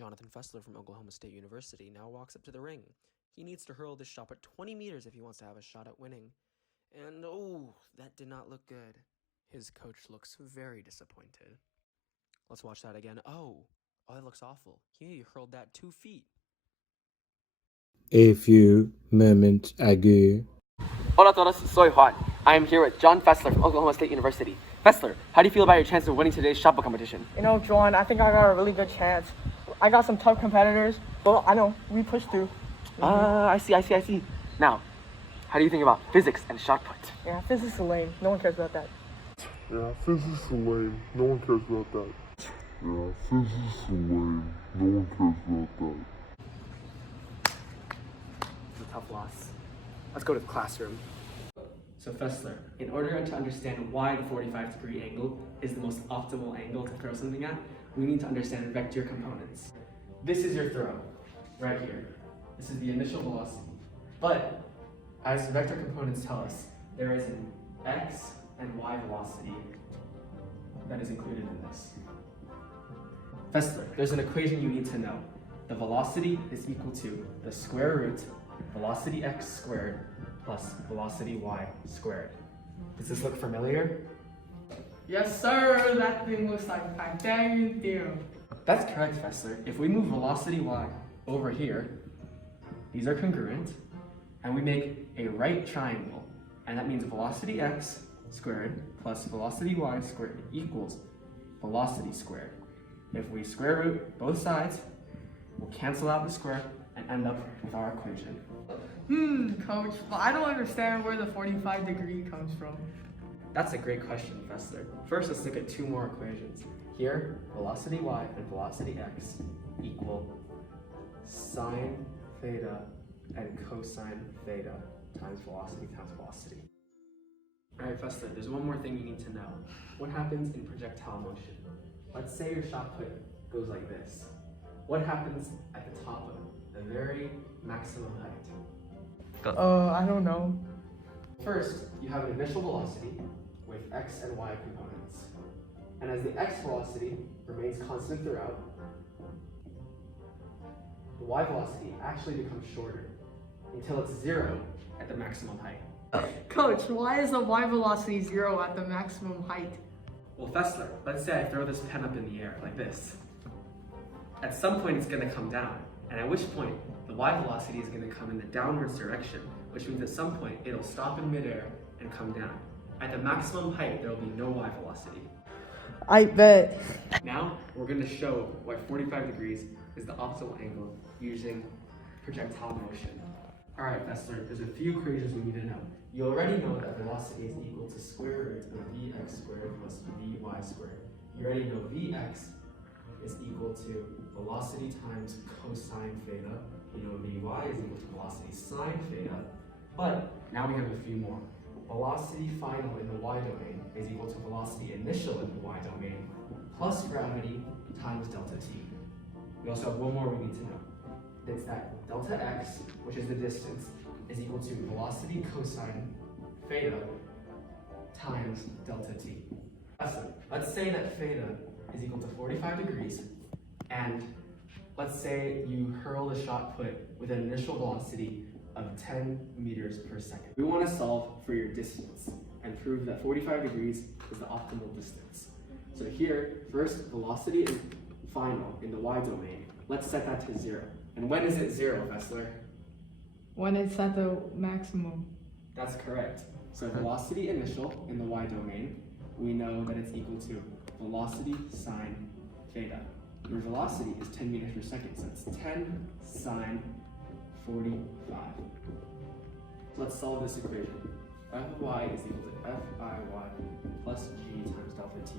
Jonathan Fessler from Oklahoma State University now walks up to the ring. He needs to hurl this shot at 20 meters if he wants to have a shot at winning. And oh, that did not look good. His coach looks very disappointed. Let's watch that again. Oh, that looks awful. He hurled that 2 feet. A few moments ago. Hola todos, soy Juan. I am here with John Fessler from Oklahoma State University. Fessler, how do you feel about your chances of winning today's shot put competition? You know, Juan, I think I got a really good chance. I got some tough competitors, but I know we pushed through. I see. Now, how do you think about physics and shot put? Yeah, physics is lame. No one cares about that. Yeah, physics is lame. No one cares about that. Yeah, physics is lame. No one cares about that. It's a tough loss. Let's go to the classroom. So Fessler, in order to understand why the 45-degree angle is the most optimal angle to throw something at, we need to understand vector components. This is your throw, right here. This is the initial velocity. But, as vector components tell us, there is an x and y velocity that is included in this. Fessler, there's an equation you need to know. The velocity is equal to the square root velocity x squared plus velocity y squared. Does this look familiar? Yes, sir. That thing looks like Pythagorean theorem. That's correct, Fessler. If we move velocity y over here, these are congruent, and we make a right triangle, and that means velocity x squared plus velocity y squared equals velocity squared. If we square root both sides, we'll cancel out the square and end up with our equation. Coach, but I don't understand where the 45 degree comes from. That's a great question, Fessler. First, let's look at two more equations. Here, velocity y and velocity x equal sine theta and cosine theta times velocity. All right, Fessler, there's one more thing you need to know. What happens in projectile motion? Let's say your shot put goes like this. What happens at the top of it, the very maximum height? I don't know. First, you have an initial velocity with x and y components. And as the x velocity remains constant throughout, the y velocity actually becomes shorter until it's 0 at the maximum height. Coach, why is the y velocity 0 at the maximum height? Well, Fessler, let's say I throw this pen up in the air like this. At some point, it's going to come down, and at which point, the y velocity is going to come in the downwards direction, which means at some point, it'll stop in midair and come down. At the maximum height, there will be no y velocity. I bet. Now, we're going to show why 45 degrees is the optimal angle using projectile motion. All right, Fessler, there's a few equations we need to know. You already know that velocity is equal to square root of vx squared plus vy squared. You already know vx is equal to velocity times cosine theta. You know vy is equal to velocity sine theta. But now we have a few more. Velocity final in the y domain is equal to velocity initial in the y domain plus gravity times delta t. We also have one more we need to know. It's that delta x, which is the distance, is equal to velocity cosine theta times delta t. Let's say that theta is equal to 45 degrees, and let's say you hurl the shot put with an initial velocity of 10 meters per second. We want to solve for your distance and prove that 45 degrees is the optimal distance. So here, first, velocity is final in the y domain. Let's set that to 0. And when is it 0, Fessler? When it's at the maximum. That's correct. So velocity initial in the y domain, we know that it's equal to velocity sine theta. Your velocity is 10 meters per second, so it's 10 sine 45. Let's solve this equation. F of y is equal to f I y plus g times delta t.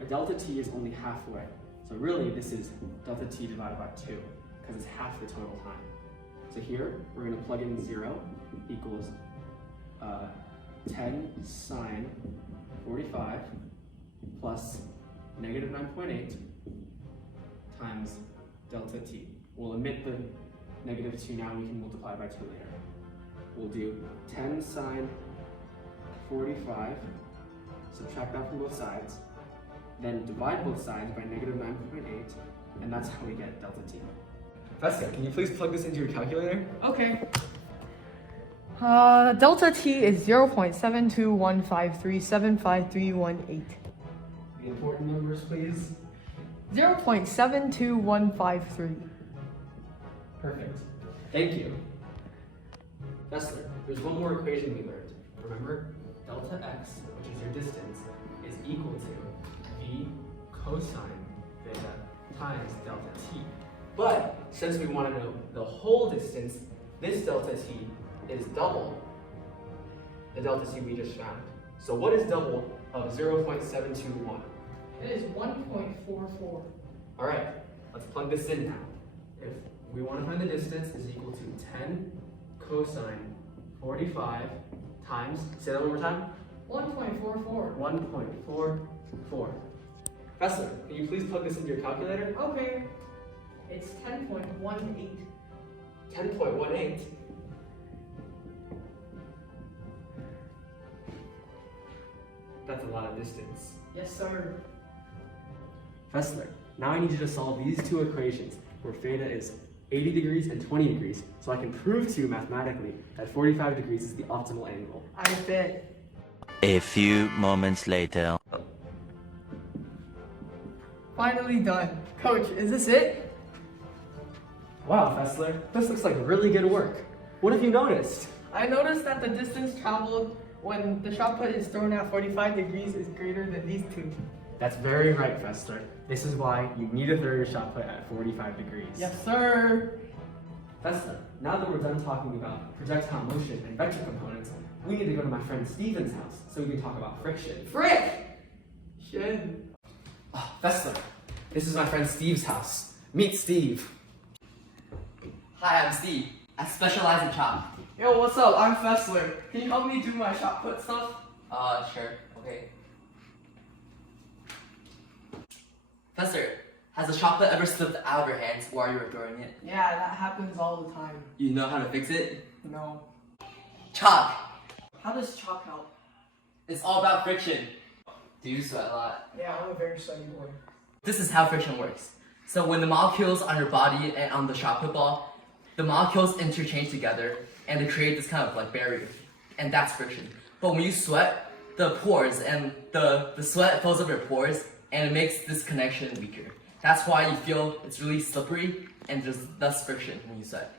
A delta t is only halfway, so really this is delta t divided by 2, because it's half the total time. So here, we're going to plug in 0 equals 10 sine 45 plus negative 9.8 times delta t. We'll omit the negative 2 now, we can multiply by 2 later. We'll do 10 sine 45, subtract that from both sides, then divide both sides by negative 9.8, and that's how we get delta T. Professor, can you please plug this into your calculator? Okay. Delta T is 0.72153753118. The important numbers, please. 0.72153. Perfect. Thank you. Professor, there's one more equation we learned. Remember? Delta x, which is your distance, is equal to v cosine theta times delta t. But since we want to know the whole distance, this delta t is double the delta t we just found. So what is double of 0.721? It is 1.44. All right, let's plug this in now. If we want to find the distance is equal to 10 cosine 45 times, say that one more time, 1.44. 1.44. Professor, can you please plug this into your calculator? Okay. It's 10.18. 10.18. That's a lot of distance. Yes, sir. Professor, now I need you to solve these two equations where theta is 80 degrees and 20 degrees so I can prove to you mathematically that 45 degrees is the optimal angle. I bet. A few moments later. Finally done. Coach, is this it? Wow, Fessler, this looks like really good work. What have you noticed? I noticed that the distance traveled when the shot put is thrown at 45 degrees is greater than these two. That's very right, Fessler. This is why you need to throw your shot put at 45 degrees. Yes, sir. Fessler, now that we're done talking about projectile motion and vector components, we need to go to my friend Steven's house so we can talk about friction. Frick! Shit. Oh, Fessler, this is my friend Steve's house. Meet Steve. Hi, I'm Steve. I specialize in chop. Yo, what's up? I'm Fessler. Can you help me do my shot put stuff? Sure. Okay. Professor, has a chocolate ever slipped out of your hands while you were throwing it? Yeah, that happens all the time. You know how to fix it? No. Chalk! How does chalk help? It's all about friction. Do you sweat a lot? Yeah, I'm a very sweaty boy. This is how friction works. So when the molecules on your body and on the shot put ball, the molecules interchange together and they create this kind of like barrier. And that's friction. But when you sweat, the pores and the sweat fills up your pores and it makes this connection weaker. That's why you feel it's really slippery and there's less friction when you sweat.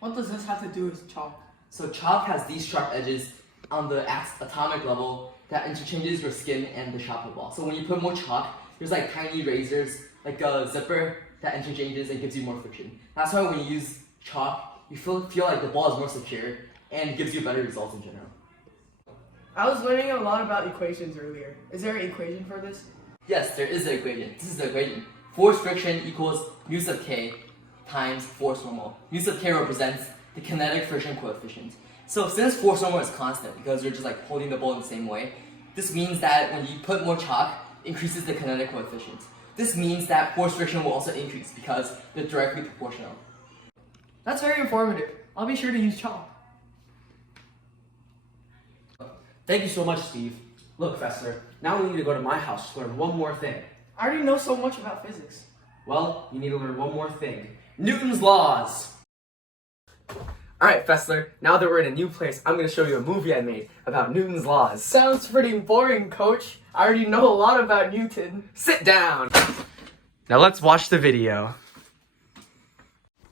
What does this have to do with chalk? So chalk has these sharp edges on the atomic level that interchanges your skin and the shot put ball. So when you put more chalk, there's like tiny razors, like a zipper that interchanges and gives you more friction. That's why when you use chalk, you feel like the ball is more secure and gives you better results in general. I was learning a lot about equations earlier. Is there an equation for this? Yes, there is an equation. This is the equation. Force friction equals mu sub k times force normal. Mu sub k represents the kinetic friction coefficient. So since force normal is constant because you're just like holding the ball in the same way, this means that when you put more chalk, it increases the kinetic coefficient. This means that force friction will also increase because they're directly proportional. That's very informative. I'll be sure to use chalk. Thank you so much, Steve. Look, Fessler, now we need to go to my house to learn one more thing. I already know so much about physics. Well, you need to learn one more thing. Newton's laws! Alright, Fessler, now that we're in a new place, I'm going to show you a movie I made about Newton's laws. Sounds pretty boring, coach. I already know a lot about Newton. Sit down! Now let's watch the video.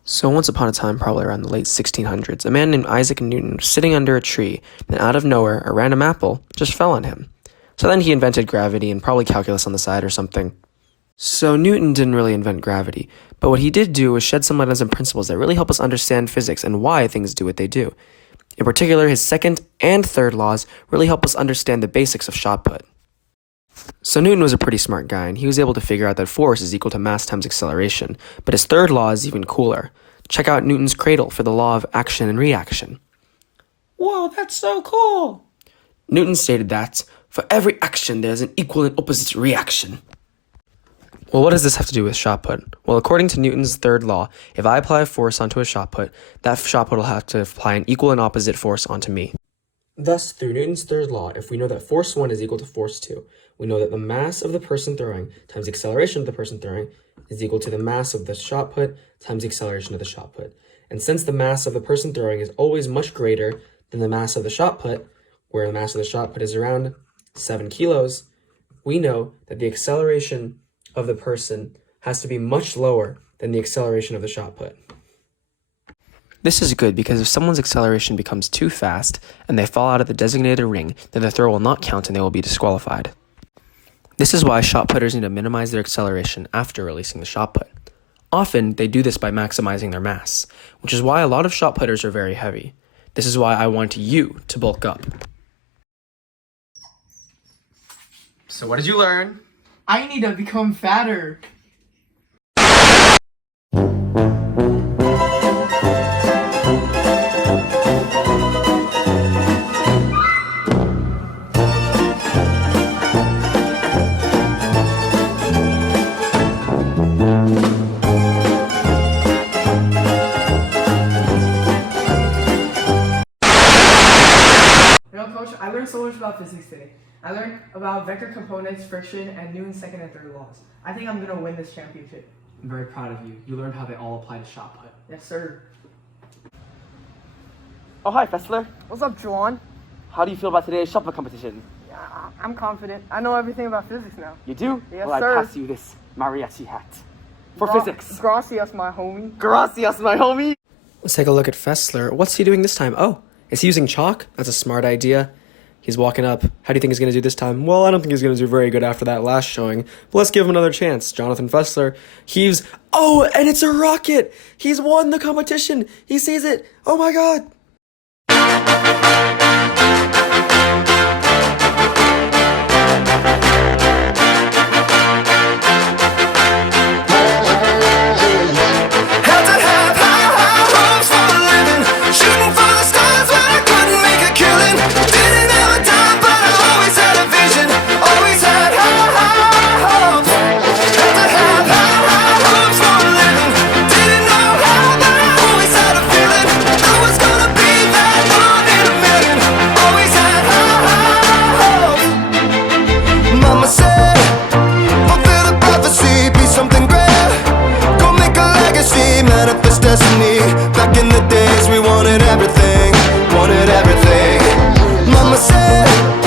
So once upon a time, probably around the late 1600s, a man named Isaac Newton was sitting under a tree, and out of nowhere, a random apple just fell on him. So then he invented gravity and probably calculus on the side or something. So Newton didn't really invent gravity, but what he did do was shed some light on some principles that really help us understand physics and why things do what they do. In particular, his second and third laws really help us understand the basics of shot put. So Newton was a pretty smart guy, and he was able to figure out that force is equal to mass times acceleration, but his third law is even cooler. Check out Newton's cradle for the law of action and reaction. Whoa, that's so cool! Newton stated that, for every action there is an equal and opposite reaction. Well, what does this have to do with shot put? Well, according to Newton's third law, if I apply a force onto a shot put, that shot put will have to apply an equal and opposite force onto me. Thus, through Newton's third law, if we know that force 1 is equal to force 2, we know that the mass of the person throwing times the acceleration of the person throwing is equal to the mass of the shot put times the acceleration of the shot put. And since the mass of the person throwing is always much greater than the mass of the shot put, where the mass of the shot put is around 7 kilos, we know that the acceleration of the person has to be much lower than the acceleration of the shot put. This is good because if someone's acceleration becomes too fast and they fall out of the designated ring, then the throw will not count and they will be disqualified. This is why shot putters need to minimize their acceleration after releasing the shot put. Often, they do this by maximizing their mass, which is why a lot of shot putters are very heavy. This is why I want you to bulk up. So what did you learn? I need to become fatter. Coach, I learned so much about physics today. I learned about vector components, friction, and Newton's second and third laws. I think I'm gonna win this championship. I'm very proud of you. You learned how they all apply to shot put. Yes, sir. Oh, hi, Fessler. What's up, Juan? How do you feel about today's shot put competition? I'm confident. I know everything about physics now. You do? Yes, well, sir. I pass you this mariachi hat. For physics. Gracias, my homie. Gracias, my homie. Let's take a look at Fessler. What's he doing this time? Oh, is he using chalk? That's a smart idea. He's walking up. How do you think he's going to do this time? Well, I don't think he's going to do very good after that last showing. But let's give him another chance. Jonathan Fessler heaves. Oh, and it's a rocket! He's won the competition! He sees it! Oh my god! Destiny. Back in the days we wanted everything. Mama said